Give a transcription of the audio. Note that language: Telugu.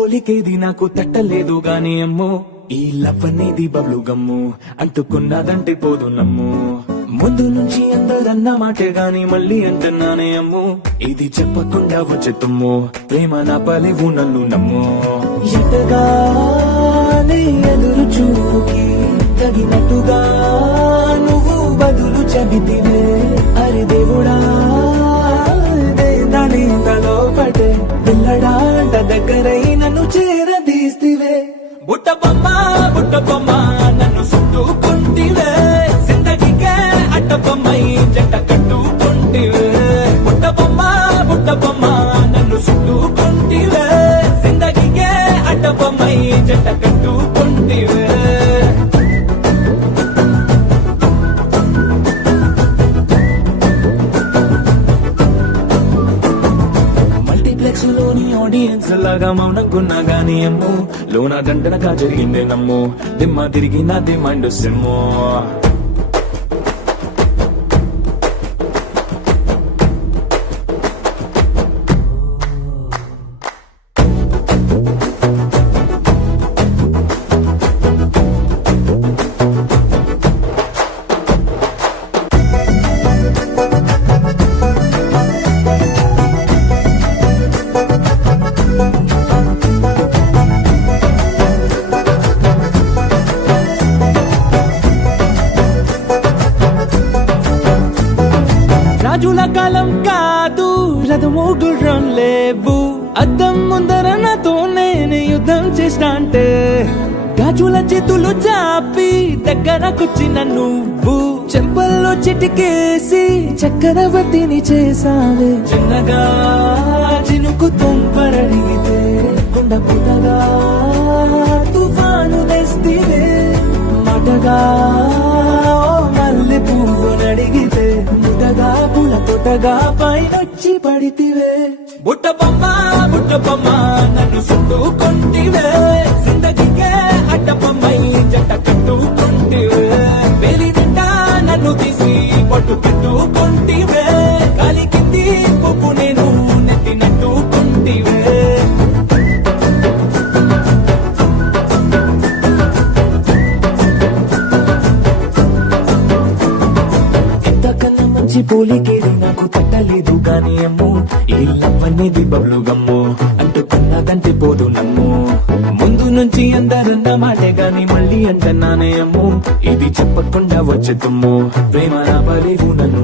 పోలికేది నాకు తట్టలేదు గాని అమ్మో ఈ లవ్ అనేది బబ్లు గమ్ము అంటుకున్నదంటే పోదు నమ్ము ముందు నుంచి అందరన్న మాటే గాని మళ్ళీ అంటున్నానే అమ్ము ఇది చెప్పకుండా వచ్చే తుమ్ము ప్రేమ నా పలేవు నన్ను నమ్ము ఎటగానే ఎదురు చూకి తగినట్టుగా నువ్వు బదులు చెబితివే అరే దేవుడా దాని తలో పటే పిల్లడాంట దగ్గరై నన్ను చేరదీస్తివే బుట్ట బొమ్మ నన్ను చుట్టుకుంటివే జిందగీకే అట్ట బొమ్మై జంట కట్టుకుంటివే బుట్ట బొమ్మ నన్ను చుట్టుకుంటివే జిందగీకే అట్ట బొమ్మై జంట కట్టుకుంటివే లోని ఆడియన్స్ లాగా మౌనంకున్నా గానీ అమ్ము లోన దండనగా జరిగిందే నమ్ము దిమ్మ తిరిగి నాదే మైండ్ సిమ్ము రాజుల కాలం కాదు రథము గుర్రం లేవు అద్దం ముందర నాతో నేను యుద్ధం చేస్తా అంటే గాజుల చేతులు చాపి దగ్గరకొచ్చిన నువ్వు చెంపల్లో చిటికేసి చక్రవర్తిని చేసావే చిన్నగా చినుకు తుంపరడిగితే కొండ పుటగా తుఫాను తెస్తివే మాటగా మల్లె పువ్వు నడిగితే ముటగా పుల తొటగా పైనొచ్చి పడితివే బుట్ట బొమ్మ నన్ను చుట్టుకుంటివే జిందగీకే అడ్డ బొమ్మై జంట కట్టుకుంటివే వేలి నిండా నన్ను తీసి పట్టు పెట్టుకుంటివే కాలి కింది పువ్వు నేను నెత్తినట్టుకుంటివే పోలికేది నాకు తట్టలేదు గాని అమ్ము ఈ లవ్ అనేది బబ్లు గమ్ము అంటుకున్నదంటే పోదు నమ్ము ముందు నుంచి అందరన్న మాటే గాని మళ్ళీ అంటున్నానే అమ్ము ఇది చెప్పకుండా వచ్చే తుమ్ము ప్రేమ నా పలేవు నన్ను